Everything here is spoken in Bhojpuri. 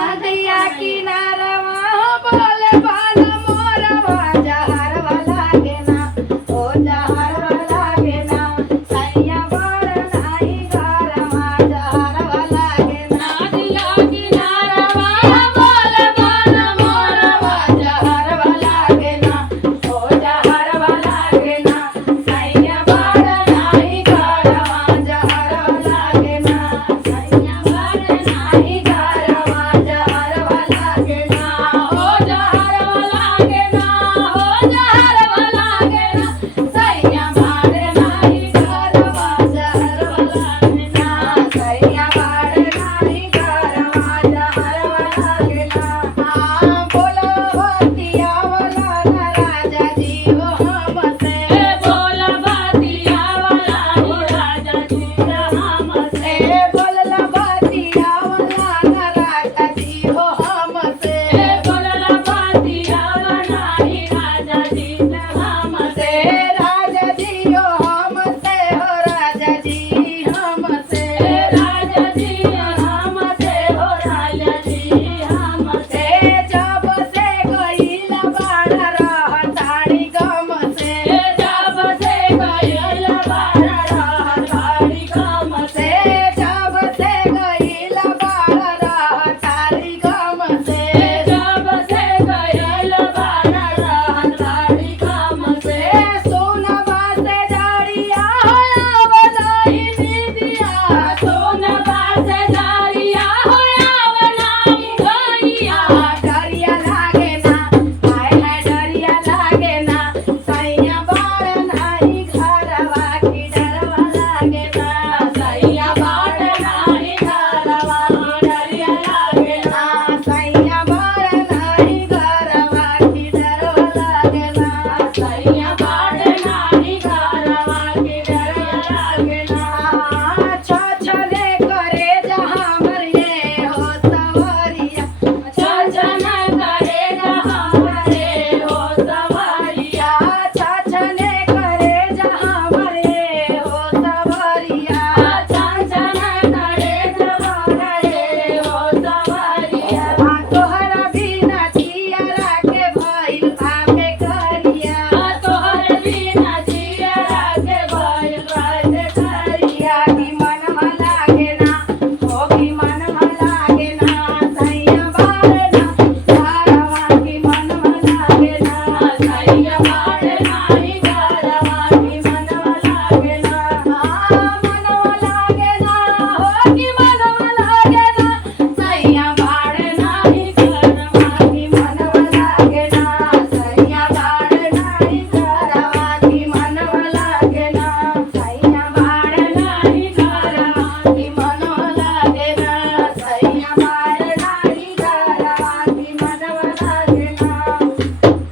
नदिया किनारवा बोले बाल मोरवा जहरवा लागे ना ओ जहरवा लागे ना सैया बड़ नाही घरवा जहरवा लागे ना नदिया किनारवा बोले बाल मोरवा जहरवा लागे ना ओ जहरवा लागे ना सैया बड़ नाही घरवा जहरवा लागे ना सैया बड़ नाही घरवा जहरवा लागे ना ओ जहरवा लागे ना ओ जहरवा लागे ना सैया बड़ नाही घरवा जहरवा लागे ना सैया बड़ नाही घरवा जहरवा लागे ना बोला बतिया वाला ना राजा जी हो हमसे बोला बतिया वाला हो राजा जी हमसे बोलला बतिया वाला ना राजा जी हो हमसे बोलला बतिया वाला ही राजा जी हमसे राजा जी हो हमसे हो राजा जी हमसे राजा जी हमसे हो राजा जी हमसे जब से गईला बाड़ा रहताड़ी गम से जब से गईला बाड़ा रहताड़ी गम से जब से गईला बाड़ा रहताड़ी गम से जब से गईला बाड़ा रहताड़ी गम से सोनवा से जड़िया आवलाई दीदिया सोनवा से जड़िया आवलाई गइया डरिया लागे ना हाय हाय डरिया लागे ना सैया बड़ नाही घरवा की डरवा लागे ना सैया बड़ नाही घरवा की डरिया लागे